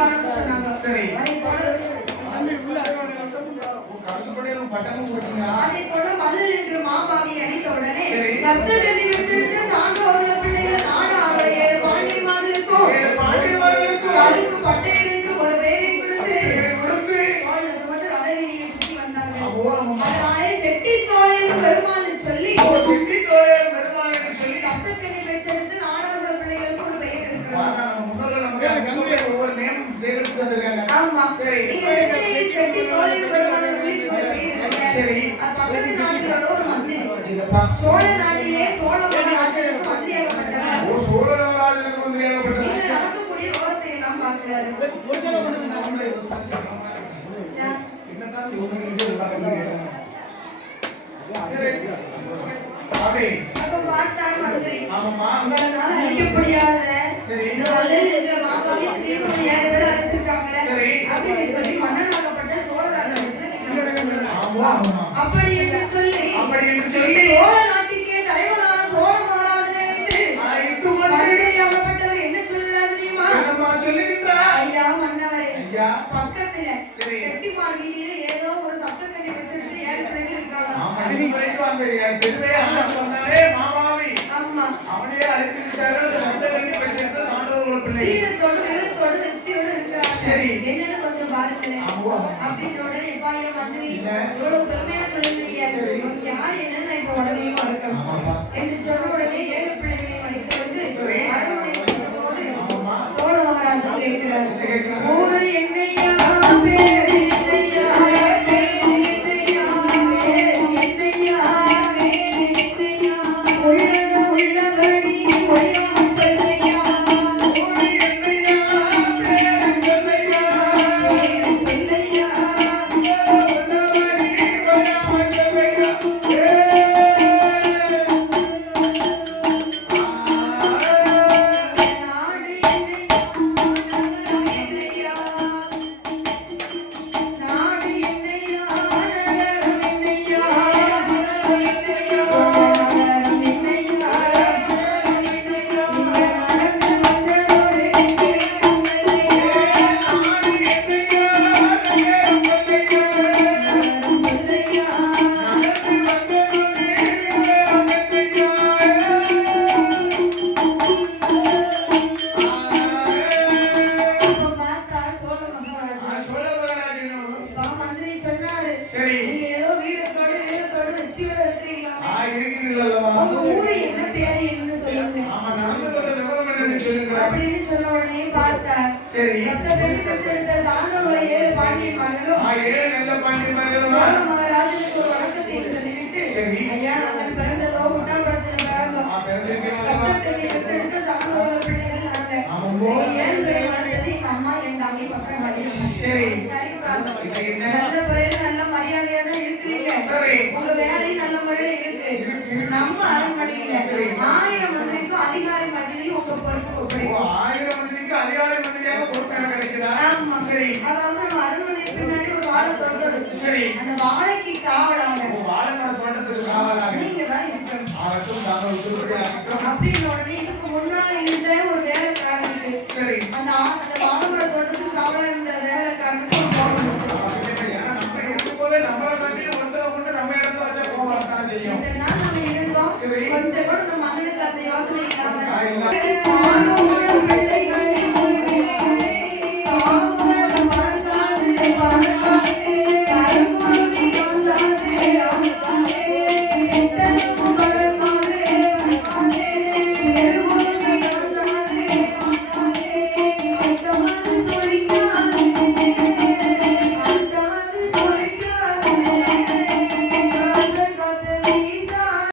வரணும்னு சொன்னாங்க. சரி. அதே போல அதே போல மல்லல் என்று மாபாவி அடித்த உடனே சப்த கண்ணி வச்சிருந்த சான்றோர்கள் பிள்ளைகள் நாட அவரை 7 பாண்டியமார்களுக்கும் கருக்கு பட்டையிட்டு ஒரு வேலை கொடுத்து தோல்ல சுமந்து ரதவீதியை சுற்றி வந்தாங்க. அதனாலே செட்டி தோழில் பெருமான்னு சொல்லி சப்த கண்ணி வச்சிருந்த நாடவர்கள் பிள்ளைகளுக்கு ஒரு பெயர் இருக்கிறார். ஆமா. நீங்க செட்டி தோழில் பெருமான்னு சொல்லி ஒரு பெயர் இருக்கிறார். அது பக்கத்து நாட்டிலோட ஒரு மந்திரி. சோழ நாட்டிலே சோழ மகாராஜனுக்கு மந்திரியாகப்பட்டவர். இங்க நடக்கக்கூடிய விவரத்தை எல்லாம் பார்க்கிறாரு. அப்ப பார்த்தார் மந்திரி. உங்களால அழிக்க முடியாத இந்த வள்ளல் இருக்கிற மாபாவி தீர்வு 7 பேர் அழைச்சிருக்காங்க அப்படின்னு சொல்லி மன்னனாகப்பட்ட சோழராஜனிடத்துல அப்படி என்று சொல்லி சோழ நாட்டிற்கே தலைவனான சோழ மகாராஜனை வைத்து மந்திரியாகப்பட்டவர் என்ன சொல்றாரு தெரியுமா? ஐயா மன்னவரே, பக்கத்துல செட்டிமார் வீதியில ஏதோ ஒரு சப்தக்கண்ணி வச்சிருக்கு 7 பிள்ளைகள் இருக்காங்க. ஆமா. வீரத்தோடு வீரத்தோடு வெற்றியோடு இருக்கிறாங்க. என்னன்னு கொஞ்சம் பாருங்களேன் அப்படின்னு உடனே எப்பாயிர மந்திரி இவ்வளவு பெருமையா சொல்லுங்க, யார் என்னன்னு இப்ப உடனே மறக்கணும் என்று சொன்ன உடனே 7 பிள்ளைகளை வைத்து வந்து அரண்மனை போது சோழ மகாராஜா கேட்கிறார், ஊரு என்னையா பேரு என்னையா உள்ளபடி ஒழியாமல் சொல்லையா அப்படின்னு சொன்ன உடனே பார்த்தார். சான்றோர்களை 7 பாண்டியன்மார்களும் சோழ மகாராஜனுக்கு ஒரு வணக்கத்தை சொல்லிவிட்டு, ஐயா நாங்கள் பிறந்ததோ முட்டாபுரத்தில் பிறந்தோம். சப்தக்கண்ணி பெற்றெடுத்த சான்றோர்கள் பிள்ளைகள் நாங்க. 7 பேர் வந்தது எங்க அம்மா என் தங்கை பக்கம் நல்ல முறையில நல்ல மரியாதையா தான் இருக்கிறீங்க. உங்க வேலையும் நல்ல முறையில இருக்கு. நம்ம அரண்மனையில 1000 மந்திரிக்கும் அதிகாரி மந்திரியும் உங்க பொறுப்பு ஒப்படைக்கும். 1000 மந்திரிக்கு அதிகாரி மந்திரியாக பொறுப்பு கிடைக்குதா? ஆமா. அதாவது நம்ம அரண்மனை பின்னாடி ஒரு வாழை தோட்டம் இருக்கு. அந்த வாழை